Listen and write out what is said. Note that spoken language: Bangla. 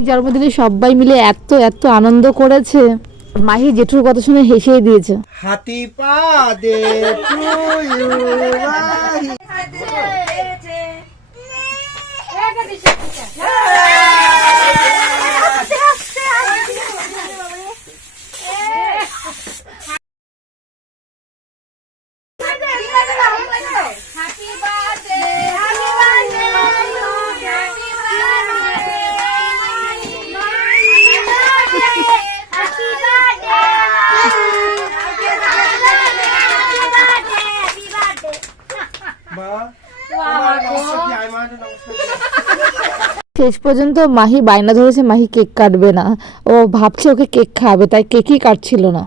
মাহির জন্মদিনে সবাই মিলে এত এত আনন্দ করেছে। মাহি জেঠুর কথা শুনে হেসেই দিয়েছে। হাতি পা দে টু ইউ মাহি। শেষ পর্যন্ত মাহি বায়না ধরেছে মাহি কেক কাটবে না, ও ভাবছে ওকে কেক খাওয়াবে, তাই কেকই কাটছিল না।